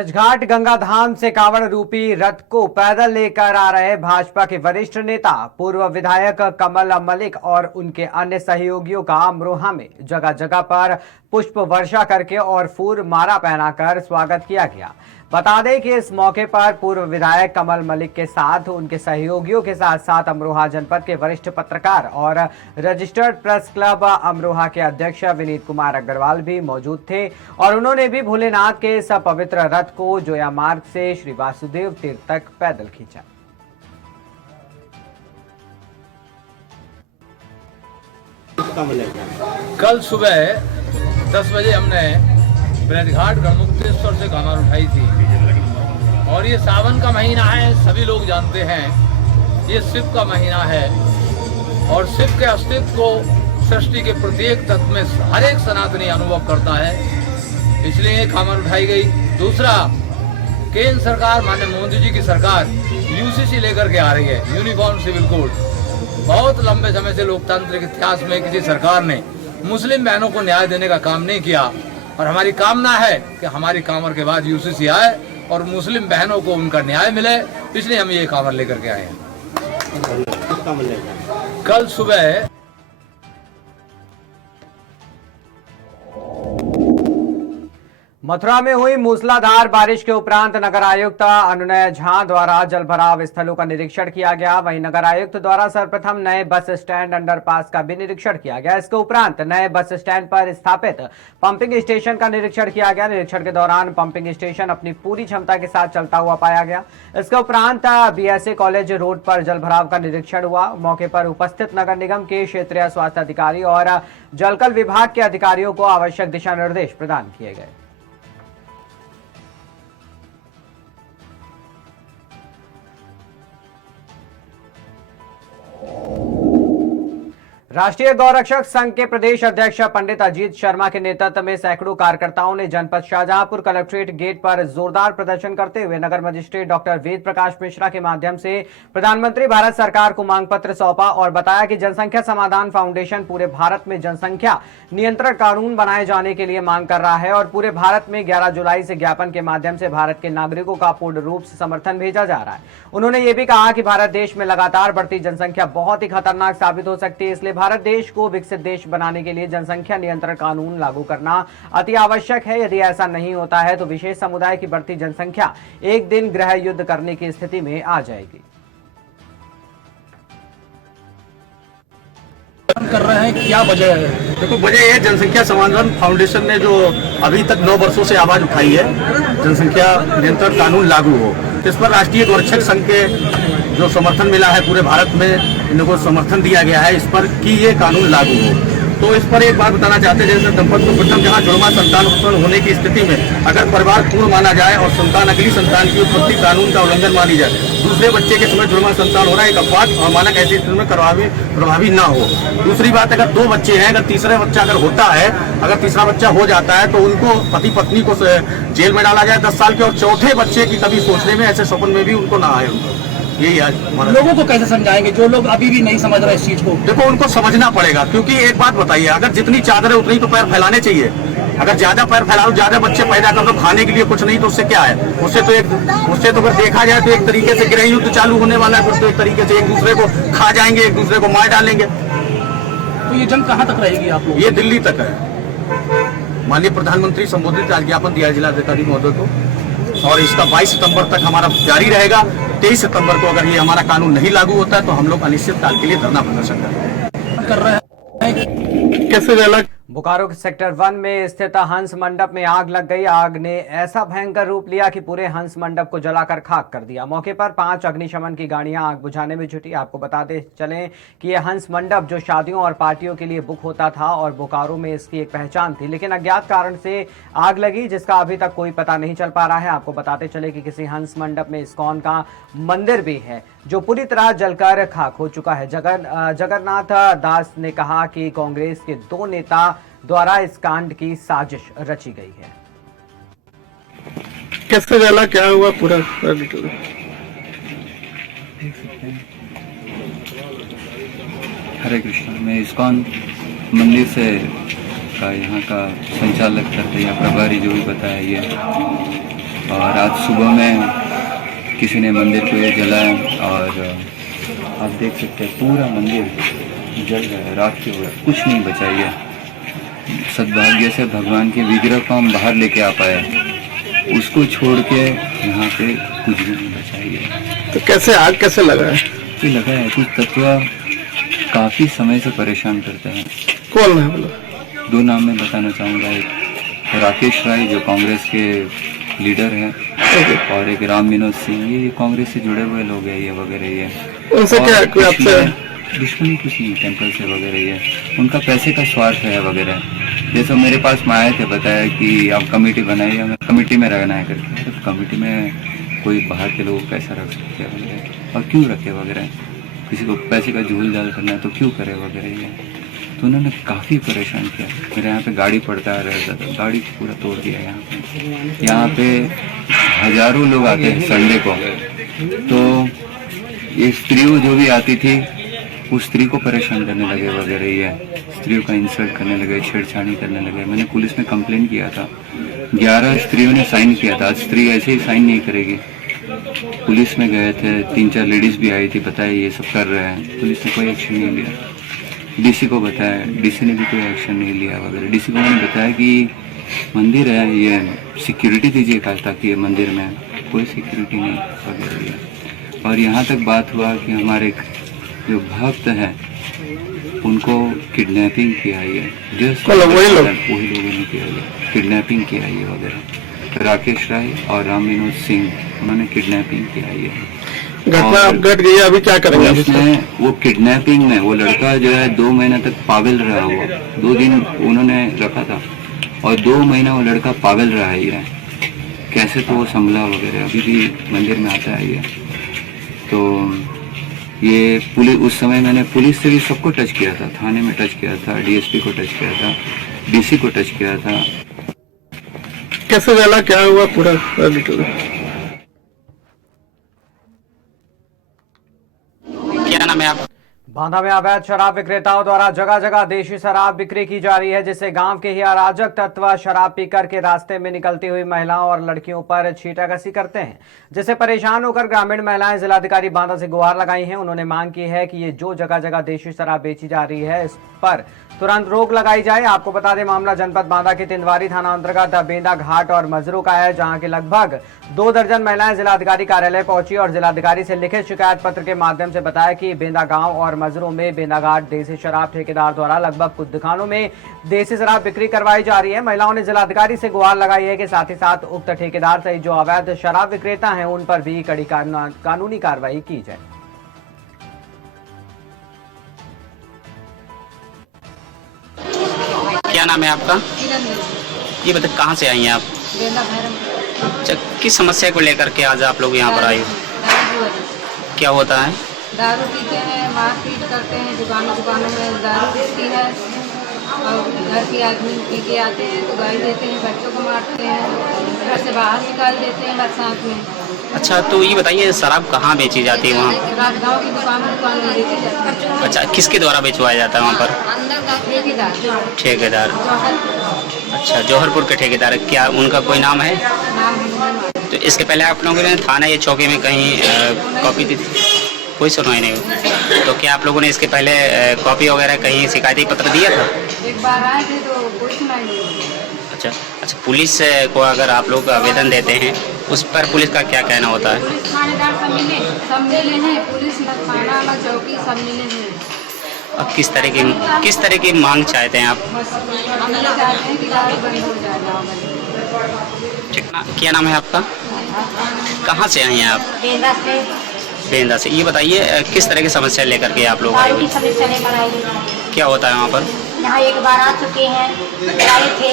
ब्रजघाट गंगा धाम से कांवड़ रूपी रथ को पैदल लेकर आ रहे भाजपा के वरिष्ठ नेता पूर्व विधायक कमल मलिक और उनके अन्य सहयोगियों का अमरोहा में जगह जगह पर पुष्प वर्षा करके और फूल माला पहनाकर स्वागत किया गया। बता दें कि इस मौके पर पूर्व विधायक कमल मलिक के साथ उनके सहयोगियों के साथ साथ अमरोहा जनपद के वरिष्ठ पत्रकार और रजिस्टर्ड प्रेस क्लब अमरोहा के अध्यक्ष विनीत कुमार अग्रवाल भी मौजूद थे और उन्होंने भी भोलेनाथ के इस पवित्र रथ को जोया मार्ग से श्री वासुदेव तीर्थ तक पैदल खींचा। कल सुबह 10 बजे हमने ब्रजघाट गढ़मुक्तेश्वर से कांवड़ उठाई थी और ये सावन का महीना है, सभी लोग जानते हैं ये शिव का महीना है और शिव के अस्तित्व को सृष्टि के प्रत्येक तत्व में हर एक सनातनी अनुभव करता है, इसलिए ये कांवड़ उठाई गई। दूसरा, केंद्र सरकार माननीय मोदी जी की सरकार यूसीसी लेकर के आ रही है, यूनिफॉर्म सिविल कोड। बहुत लंबे समय से लोकतांत्रिक इतिहास में किसी सरकार ने मुस्लिम बहनों को न्याय देने का काम नहीं किया और हमारी कामना है कि हमारी कांवड़ के बाद यूसीसी आए और मुस्लिम बहनों को उनका न्याय मिले, इसलिए हम ये कांवड़ लेकर के आए हैं। कल सुबह मथुरा में हुई मूसलाधार बारिश के उपरांत नगर आयुक्त अनुनय झा द्वारा जलभराव स्थलों का निरीक्षण किया गया। वहीं नगर आयुक्त द्वारा सर्वप्रथम नए बस स्टैंड अंडरपास का भी निरीक्षण किया गया। इसके उपरांत नए बस स्टैंड पर स्थापित पंपिंग स्टेशन का निरीक्षण किया गया। निरीक्षण के दौरान पंपिंग स्टेशन अपनी पूरी क्षमता के साथ चलता हुआ पाया गया। इसके उपरांत बीएसए कॉलेज रोड पर जलभराव का निरीक्षण हुआ। मौके पर उपस्थित नगर निगम के क्षेत्रीय स्वास्थ्य अधिकारी और जलकल विभाग के अधिकारियों को आवश्यक दिशा निर्देश प्रदान किए गए। राष्ट्रीय गौरक्षक संघ के प्रदेश अध्यक्ष पंडित अजीत शर्मा के नेतृत्व में सैकड़ों कार्यकर्ताओं ने जनपद शाहजहांपुर कलेक्ट्रेट गेट पर जोरदार प्रदर्शन करते हुए नगर मजिस्ट्रेट डॉक्टर वेद प्रकाश मिश्रा के माध्यम से प्रधानमंत्री भारत सरकार को मांग पत्र सौंपा और बताया कि जनसंख्या समाधान फाउंडेशन पूरे भारत में जनसंख्या नियंत्रण कानून बनाए जाने के लिए मांग कर रहा है और पूरे भारत में 11 जुलाई से ज्ञापन के माध्यम से भारत के नागरिकों का पूर्ण रूप से समर्थन भेजा जा रहा है। उन्होंने ये भी कहा कि भारत देश में लगातार बढ़ती जनसंख्या बहुत ही खतरनाक साबित हो सकती है, इसलिए भारत देश को विकसित देश बनाने के लिए जनसंख्या नियंत्रण कानून लागू करना अति आवश्यक है। यदि ऐसा नहीं होता है तो विशेष समुदाय की बढ़ती जनसंख्या एक दिन गृह युद्ध करने की स्थिति में आ जाएगी। कर रहे हैं, क्या वजह है? देखो, वजह यह जनसंख्या समाधान फाउंडेशन ने जो अभी तक 9 वर्षों से आवाज उठाई है जनसंख्या नियंत्रण कानून लागू हो, इस पर राष्ट्रीय गौरक्षक संघ के जो समर्थन मिला है पूरे भारत में इनको समर्थन दिया गया है इस पर कि ये कानून लागू हो। तो इस पर एक बात बताना चाहते हैं, जैसे दंपत्ति को प्रथम जहाँ जुड़वा संतान उत्पन्न होने की स्थिति में अगर परिवार पूर्ण माना जाए और संतान अगली संतान की उत्पत्ति कानून का उल्लंघन मानी जाए, दूसरे बच्चे के समय जुड़वा संतान हो रहा है एक अपवाद और मानक ऐसी स्थिति में प्रभावी ना हो। दूसरी बात, अगर 2 बच्चे हैं, अगर तीसरा बच्चा अगर होता है, अगर तीसरा बच्चा हो जाता है तो उनको पति पत्नी को जेल में डाला जाए 10 साल के और चौथे बच्चे की कभी सोचने में ऐसे स्वप्न में भी उनको ना आए। यही आज लोगों को कैसे समझाएंगे जो लोग अभी भी नहीं समझ रहे इस चीज को? देखो, उनको समझना पड़ेगा, क्योंकि एक बात बताइए, अगर जितनी चादर है उतनी तो पैर फैलाने चाहिए। अगर ज्यादा पैर फैलाओ, ज्यादा बच्चे पैदा कर दो खाने के लिए कुछ नहीं, तो उससे क्या है? उससे तो अगर देखा जाए तो एक तरीके से गृह युद्ध चालू होने वाला है। तो एक तरीके से एक दूसरे को खा जाएंगे, एक दूसरे को मार डालेंगे। तो ये जंग कहाँ तक रहेगी आप लोग? ये दिल्ली तक है। माननीय प्रधानमंत्री संबोधित आज ज्ञापन दिया जिलाधिकारी महोदय को और इसका 22 सितंबर तक हमारा जारी रहेगा। 23 सितंबर को अगर ये हमारा कानून नहीं लागू होता है तो हम लोग अनिश्चित काल के लिए धरना प्रदर्शन कर रहे हैं। कैसे बोकारो के सेक्टर 1 में स्थित हंस मंडप में आग लग गई। आग ने ऐसा भयंकर रूप लिया कि पूरे हंस मंडप को जलाकर खाक कर दिया। मौके पर 5 अग्निशमन की गाड़ियां आग बुझाने में जुटी। आपको बताते चलें कि यह हंस मंडप जो शादियों और पार्टियों के लिए बुक होता था और बोकारो में इसकी एक पहचान थी, लेकिन अज्ञात कारण से आग लगी जिसका अभी तक कोई पता नहीं चल पा रहा है। आपको बताते चले कि किसी हंस मंडप में इस्कॉन का मंदिर भी है जो पूरी तरह जलकर खाक हो चुका है। जगन्नाथ दास ने कहा कि कांग्रेस के 2 नेता द्वारा इस कांड की साजिश रची गई है। कैसे जला, क्या हुआ पूरा? हरे कृष्ण। मैं इस्कॉन मंदिर से का यहाँ का संचालक करते या प्रभारी जो भी बताया, ये और आज सुबह में किसी ने मंदिर को ये जलाया और आप देख सकते हैं पूरा मंदिर जल गया है, राख के हुए, कुछ नहीं बचा है। सद्भाग्य से भगवान के विग्रह को हम बाहर लेके आ पाए, उसको छोड़ के यहाँ पे कुछ भी नहीं बचा है। तो कैसे आग कैसे लगा है? ये लगा है कुछ तत्व काफ़ी समय से परेशान करते हैं। कौन है बोला? 2 नाम मैं बताना चाहूँगा। एक राकेश राय जो कांग्रेस के लीडर हैं और एक राम विनोद सिंह, ये कांग्रेस से जुड़े हुए लोग हैं ये वगैरह ये। उनसे क्या कोई आपसे दुश्मनी कुछ नहीं, टेम्पल से वगैरह ये, उनका पैसे का स्वार्थ है वगैरह। जैसे मेरे पास में आए थे, बताया कि आप कमेटी बनाइए, हमें कमेटी में रहना है करके। तो कमेटी में कोई बाहर के लोग कैसा रख सकते हैं वगैरह, और क्यों रखे वगैरह, किसी को पैसे का झूल झाल करना है तो क्यों करे वगैरह ये। तो उन्होंने काफ़ी परेशान किया। मेरे यहाँ पे गाड़ी पड़ता रहता था, गाड़ी पूरा तोड़ दिया यहाँ पे हज़ारों लोग आते हैं संडे को। तो ये स्त्रियों जो भी आती थी उस स्त्री को परेशान करने लगे वगैरह ये, स्त्रियों का इंसल्ट करने लगे, छेड़छाड़ी करने लगे। मैंने पुलिस में कंप्लेंट किया था, 11 स्त्रियों ने साइन किया था। आज स्त्री ऐसे ही साइन नहीं करेगी। पुलिस में गए थे, 3-4 लेडीज भी आई थी, बताया ये सब कर रहे हैं। पुलिस ने कोई एक्शन नहीं लिया। डीसी को बताया, डीसी ने भी कोई एक्शन नहीं लिया वगैरह। डीसी को मैंने बताया कि मंदिर है, ये सिक्योरिटी दीजिएगा ताकि ये मंदिर में कोई सिक्योरिटी नहीं वगैरह ये। और यहाँ तक बात हुआ कि हमारे जो भक्त हैं उनको किडनैपिंग किया है, वही लोगों ने किया है, किडनैपिंग किया है वगैरह। राकेश राय और राम विनोद सिंह, उन्होंने किडनैपिंग किया है। घटना अब घट गई, अभी क्या करेंगे? उसने वो किडनैपिंग में वो लड़का जो है 2 महीने तक पागल रहा। हुआ 2 दिन उन्होंने रखा था और 2 महीना वो लड़का पागल रहा है ये। कैसे तो वो संभला वगैरह, अभी भी मंदिर में आता है ये। तो ये पुलिस, उस समय मैंने पुलिस से भी सबको टच किया था, थाने में टच किया था, डीएसपी को टच किया था, डीसी को टच किया था। कैसे जला, क्या हुआ पूरा? क्या नाम है आपका? बांदा में अवैध शराब विक्रेताओं द्वारा जगह जगह देशी शराब बिक्री की जा रही है, जिससे गांव के ही अराजक तत्व शराब पीकर के रास्ते में निकलती हुई महिलाओं और लड़कियों पर छींटाकसी करते हैं, जिससे परेशान होकर ग्रामीण महिलाएं जिलाधिकारी बांदा से गुहार लगाई हैं। उन्होंने मांग की है कि ये जो जगह जगह देशी शराब बेची जा रही है इस पर तुरंत रोक लगाई जाए। आपको बता दें, मामला जनपद बांदा के तिंदवारी थाना अंतर्गत बेंदा घाट और मजरू का है, जहां के लगभग 2 दर्जन महिलाएं जिलाधिकारी कार्यालय पहुंची और जिलाधिकारी से लिखित शिकायत पत्र के माध्यम से बताया कि बेंदा गांव और मजरू में बेंदा घाट देसी शराब ठेकेदार द्वारा लगभग कुछ दुकानों में देसी शराब बिक्री करवाई जा रही है। महिलाओं ने जिलाधिकारी से गुहार लगाई है कि साथ ही साथ उक्त ठेकेदार सहित जो अवैध शराब विक्रेता हैं उन पर भी कड़ी कानूनी कार्रवाई की जाए। क्या नाम है आपका? ये बताइए कहाँ से आई हैं आप? अच्छा, किस समस्या को लेकर के आज आप लोग यहाँ पर आए हो? क्या होता है? दारू पीते हैं, मारपीट करते हैं, दुकानों में दारू बिकती है और घर के आदमी पी के आते हैं तो गाली देते हैं, बच्चों को मारते हैं, घर से बाहर निकाल देते हैं बरसात में। अच्छा, तो ये बताइए शराब कहाँ बेची जाती है वहाँ? गाँव की दुकान में बेची जाती है। अच्छा, किसके द्वारा बेचवाया जाता है वहाँ पर? अंदर का ठेकेदार। ठेकेदार। अच्छा, जौहरपुर के ठेकेदार, क्या उनका कोई नाम है? तो इसके पहले आप लोगों ने थाना या चौकी में कहीं कॉपी दी थी? कोई सुनवाई नहीं हुई। तो क्या आप लोगों ने इसके पहले कॉपी वगैरह कहीं शिकायती पत्र दिया था? एक बार आए थे तो कोई सुनाई नहीं हुई। अच्छा, पुलिस को अगर आप लोग आवेदन देते हैं उस पर पुलिस का क्या कहना होता है? पुलिस थानेदार सब मिले हैं, पुलिस थाना न चौकी सब मिले हैं। और किस तरह की मांग चाहते हैं आप? हम ये चाहते हैं कि दारू बंद हो जाए। ठीक ना, क्या नाम है आपका? कहाँ से आई हैं आप? बेंदा से। बेंदा से। ये बताइए किस तरह की समस्या लेकर के आप लोग आए हुए? समस्या लेकर आई है। क्या होता है वहाँ पर? यहाँ एक बार आ चुके हैं, आए थे,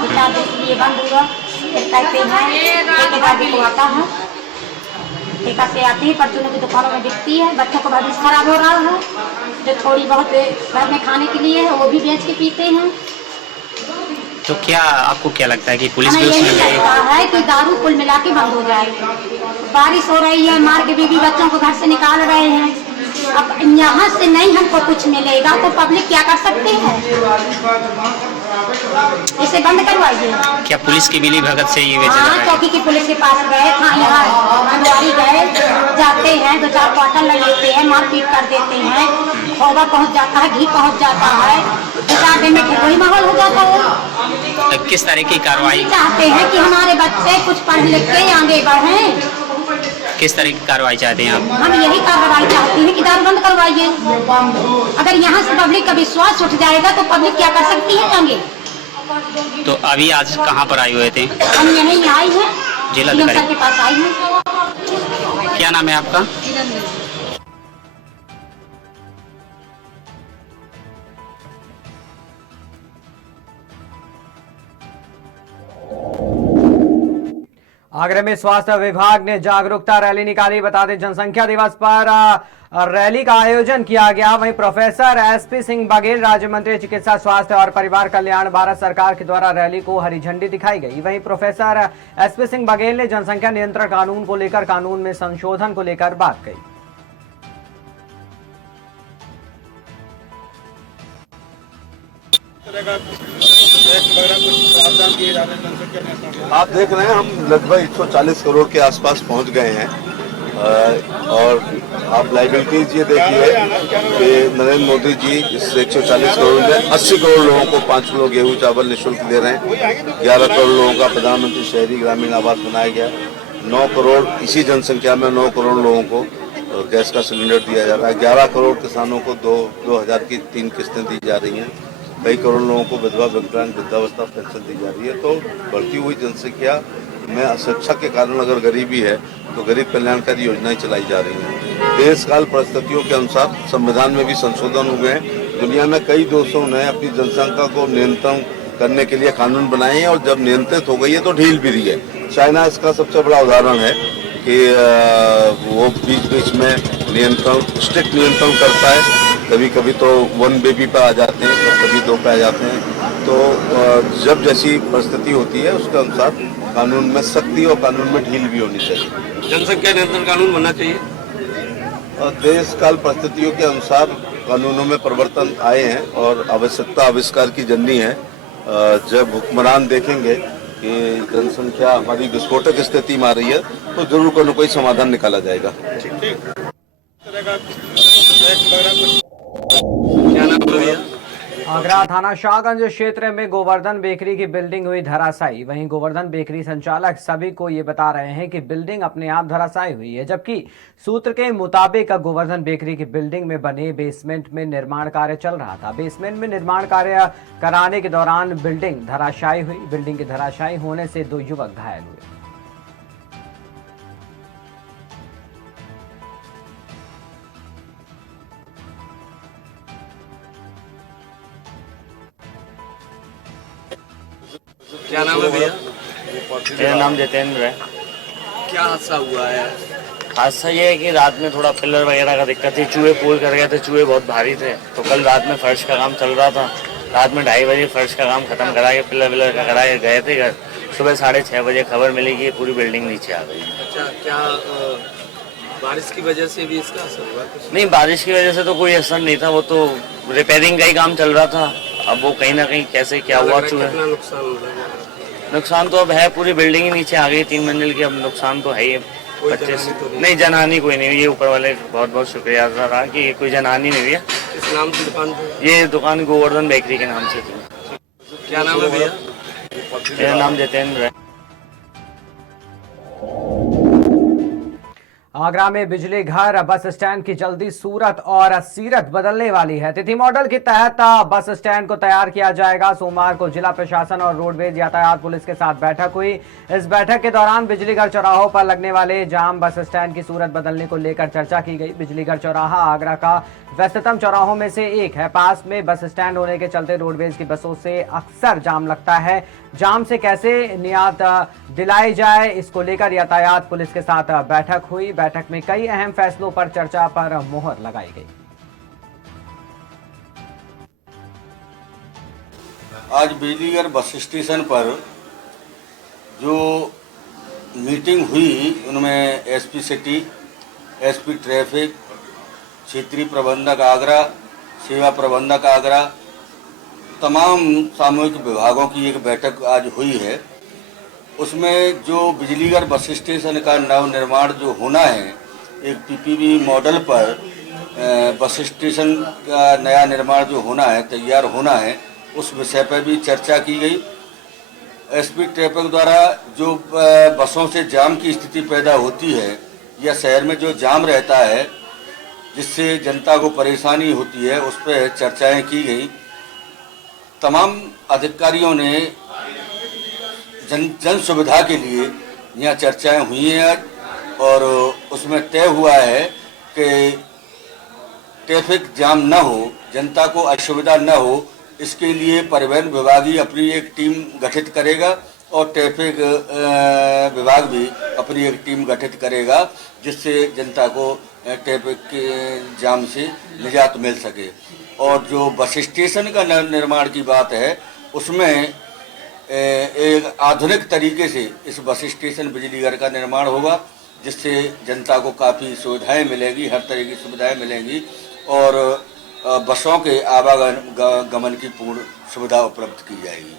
ये बंद हुआ, कहते हैं ठेकेदार को आता है, ठेका से आती है, परचूनों की दुकानों में बिकती है, बच्चों का भविष्य खराब हो रहा है, जो थोड़ी बहुत घर में खाने के लिए है वो भी बेच के पीते हैं। तो क्या आपको क्या लगता है कि पुलिस हमें भी यही उसमें लगता है कि दारू कुल मिला के बंद हो जाए। बारिश हो रही है, मार के बीवी बच्चों को घर से निकाल रहे हैं, अब यहाँ से नहीं हमको कुछ मिलेगा तो पब्लिक क्या कर सकते हैं, इसे बंद करवाइए। क्या पुलिस की मिली भगत से ये बेचा जा हाँ, रहा है? चौकी की पुलिस के पास गए था, यहाँ हमारी गए जाते हैं, 2-4 क्वार्टर ले लेते हैं, मारपीट कर देते हैं, खोबा पहुँच जाता है, घी पहुँच जाता है, 2-4 दिन में फिर वही माहौल हो जाता है। किस तरह की कार्रवाई चाहते हैं कि हमारे बच्चे कुछ पढ़ लिख के आगे बढ़ें। किस तरह की कार्रवाई चाहते हैं आप? हम यही कार्रवाई चाहते हैं कि दारू बंद करवाइए। अगर यहाँ से पब्लिक का विश्वास उठ जाएगा तो पब्लिक क्या कर सकती है आगे। तो अभी आज कहाँ पर आए हुए थे? हम यहीं आए हैं, जिलाधिकारी के पास आए हैं। क्या नाम है आपका? आगरा में स्वास्थ्य विभाग ने जागरूकता रैली निकाली। बता दें, जनसंख्या दिवस पर रैली का आयोजन किया गया। वहीं प्रोफेसर एसपी सिंह बघेल, राज्य मंत्री चिकित्सा स्वास्थ्य और परिवार कल्याण, भारत सरकार के द्वारा रैली को हरी झंडी दिखाई गई। वहीं प्रोफेसर एसपी सिंह बघेल ने जनसंख्या नियंत्रण कानून को लेकर कानून में संशोधन को लेकर बात कही। आप देख रहे हैं हम लगभग 140 करोड़ के आसपास पहुंच गए हैं और आप लाइबिलिटीज ये देखिए कि नरेंद्र मोदी जी इस 140 करोड़ में 80 करोड़ लोगों को 5 किलो गेहूं चावल निःशुल्क दे रहे हैं। 11 करोड़ लोगों का प्रधानमंत्री शहरी ग्रामीण आवास बनाया गया। 9 करोड़ इसी जनसंख्या में 9 करोड़ लोगों को गैस का सिलेंडर दिया जा रहा है। 11 करोड़ किसानों को 2000 की 3 किस्तें दी जा रही हैं। कई करोड़ लोगों को विधवा विकलांग वृद्धावस्था पेंशन दी जा रही है। तो बढ़ती हुई जनसंख्या में अशिक्षा के कारण अगर गरीबी है तो गरीब कल्याणकारी योजनाएं चलाई जा रही हैं। देश काल परिस्थितियों के अनुसार संविधान में भी संशोधन हुए हैं। दुनिया में कई देशों ने अपनी जनसंख्या को नियंत्रण करने के लिए कानून बनाए हैं और जब नियंत्रित हो गई है तो ढील भी दी है। चाइना इसका सबसे बड़ा उदाहरण है कि वो बीच बीच में स्ट्रिक्ट नियंत्रण करता है। कभी कभी तो 1 बेबी पर आ जाते हैं, कभी 2 पे आ जाते हैं। तो जब जैसी परिस्थिति होती है उसके अनुसार कानून में सख्ती और कानून में ढील भी होनी चाहिए। जनसंख्या नियंत्रण कानून बनना चाहिए। देश काल परिस्थितियों के अनुसार कानूनों में परिवर्तन आए हैं और आवश्यकता आविष्कार की जननी है। जब हुक्मरान देखेंगे कि जनसंख्या हमारी विस्फोटक स्थिति में आ रही है तो जरूर कोई न कोई समाधान निकाला जाएगा। आगरा थाना शाहगंज क्षेत्र में गोवर्धन बेकरी की बिल्डिंग हुई धराशायी। वहीं गोवर्धन बेकरी संचालक सभी को ये बता रहे हैं कि बिल्डिंग अपने आप धराशायी हुई है, जबकि सूत्र के मुताबिक गोवर्धन बेकरी की बिल्डिंग में बने बेसमेंट में निर्माण कार्य चल रहा था। बेसमेंट में निर्माण कार्य कराने के दौरान बिल्डिंग धराशायी हुई। बिल्डिंग के धराशायी होने से 2 युवक घायल हुए। क्या नाम है भैया? मेरा नाम जितेंद्र है। क्या हादसा हुआ है? हादसा ये है कि रात में थोड़ा पिलर वगैरह का दिक्कत थी, चूहे पूल कर गए थे, चूहे बहुत भारी थे। तो कल रात में फर्श का काम चल रहा था। रात में 2:30 बजे फर्श का काम खत्म करा के पिलर विलर का करा के गए थे घर। सुबह 6:30 बजे खबर मिली कि पूरी बिल्डिंग नीचे आ गई। अच्छा, क्या बारिश की वजह से भी इसका असर हुआ? नहीं, बारिश की वजह से तो कोई असर नहीं था, वो तो रिपेयरिंग का ही काम चल रहा था। अब वो कहीं ना कहीं कैसे क्या हुआ चूहे, नुकसान तो अब है, पूरी बिल्डिंग ही नीचे आ गई 3 मंजिल की। अब नुकसान तो है ही। बच्चे नहीं, जनहानि कोई नहीं हुई। ये ऊपर वाले बहुत बहुत शुक्रिया रहा कि कोई जनहानि नहीं हुई है। किस नाम की दुकान थी? ये दुकान गोवर्धन बेकरी के नाम से थी। क्या नाम है भैया? मेरा नाम जितेंद्र है। आगरा में बिजली घर बस स्टैंड की जल्दी सूरत और सीरत बदलने वाली है। तिथि मॉडल के तहत बस स्टैंड को तैयार किया जाएगा। सोमवार को जिला प्रशासन और रोडवेज यातायात पुलिस के साथ बैठक हुई। इस बैठक के दौरान बिजली घर चौराहों पर लगने वाले जाम बस स्टैंड की सूरत बदलने को लेकर चर्चा की गई। बिजली घर चौराहा आगरा का व्यस्ततम चौराहों में से एक है। पास में बस स्टैंड होने के चलते रोडवेज की बसों से अक्सर जाम लगता है। जाम से कैसे निजात दिलाई जाए, इसको लेकर यातायात पुलिस के साथ बैठक हुई। बैठक में कई अहम फैसलों पर चर्चा पर मोहर लगाई गई। आज बिजलीगढ़ बस स्टेशन पर जो मीटिंग हुई उनमें एसपी सिटी, एसपी ट्रैफिक, क्षेत्रीय प्रबंधक आगरा, सेवा प्रबंधक आगरा, तमाम सामूहिक विभागों की एक बैठक आज हुई है। उसमें जो बिजलीघर बस स्टेशन का नव निर्माण जो होना है, एक पीपीपी मॉडल पर बस स्टेशन का नया निर्माण जो होना है, तैयार होना है, उस विषय पर भी चर्चा की गई। एसपी ट्रैफिक द्वारा जो बसों से जाम की स्थिति पैदा होती है या शहर में जो जाम रहता है जिससे जनता को परेशानी होती है, उस पर चर्चाएं की गई। तमाम अधिकारियों ने जन सुविधा के लिए यहाँ चर्चाएं हुई हैं और उसमें तय हुआ है कि ट्रैफिक जाम न हो, जनता को असुविधा न हो, इसके लिए परिवहन विभाग ही अपनी एक टीम गठित करेगा और ट्रैफिक विभाग भी अपनी एक टीम गठित करेगा, जिससे जनता को ट्रैफिक के जाम से निजात मिल सके। और जो बस स्टेशन का निर्माण की बात है, उसमें एक आधुनिक तरीके से इस बस स्टेशन बिजलीघर का निर्माण होगा, जिससे जनता को काफ़ी सुविधाएं मिलेंगी, हर तरह की सुविधाएं मिलेंगी और बसों के आवागमन की पूर्ण सुविधा उपलब्ध की जाएगी।